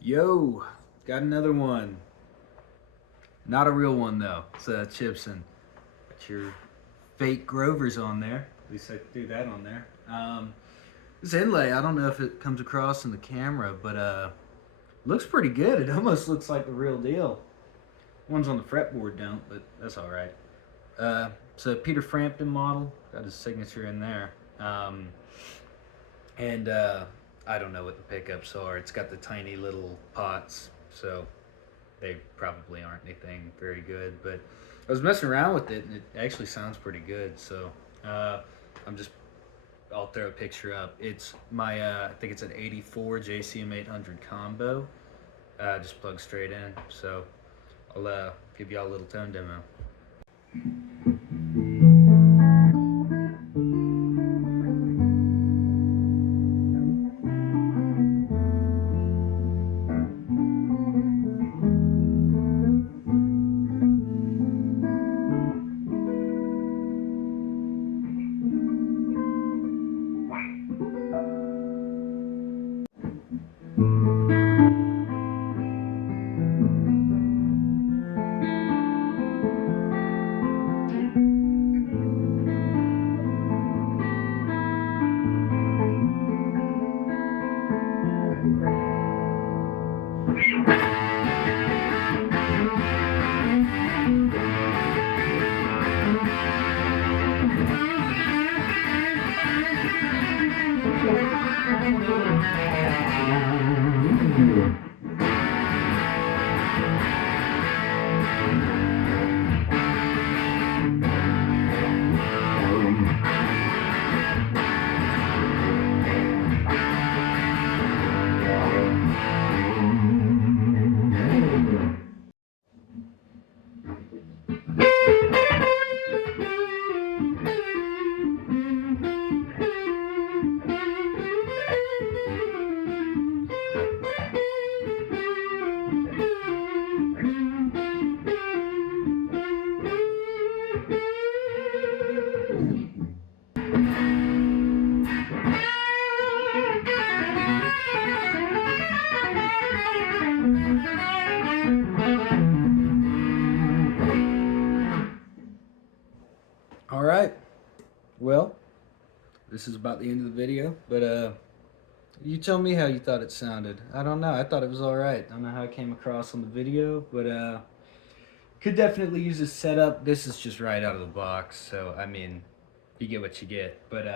Yo, got another one. Not a real one though. It's Chibson. Got your fake Grovers on there. At least I threw that on there. This inlay, I don't know if it comes across in the camera, but looks pretty good. It almost looks like the real deal. Ones on the fretboard don't, but that's all right. So Peter Frampton model, got his signature in there. And I don't know what the pickups are. It's got the tiny little pots, so they probably aren't anything very good. But I was messing around with it, and it actually sounds pretty good. So I'll throw a picture up. It's my, I think it's an '84 JCM 800 combo. Just plugs straight in. So I'll give y'all a little tone demo. All right. Well, this is about the end of the video, but you tell me how you thought it sounded. I don't know. I thought it was all right. I don't know how it came across on the video, but could definitely use a setup. This is just right out of the box, so I mean, you get what you get. But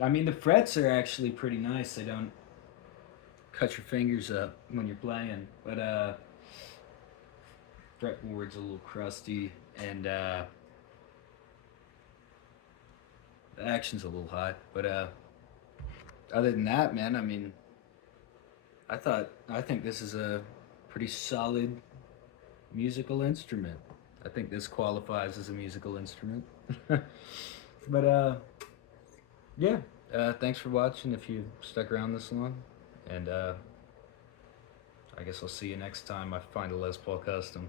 I mean, the frets are actually pretty nice. They don't cut your fingers up when you're playing, but fretboard's a little crusty, and the action's a little high. But other than that, man, I mean, I think this is a pretty solid musical instrument. I think this qualifies as a musical instrument. But yeah, thanks for watching if you stuck around this long, and I guess I'll see you next time I find a Les Paul custom.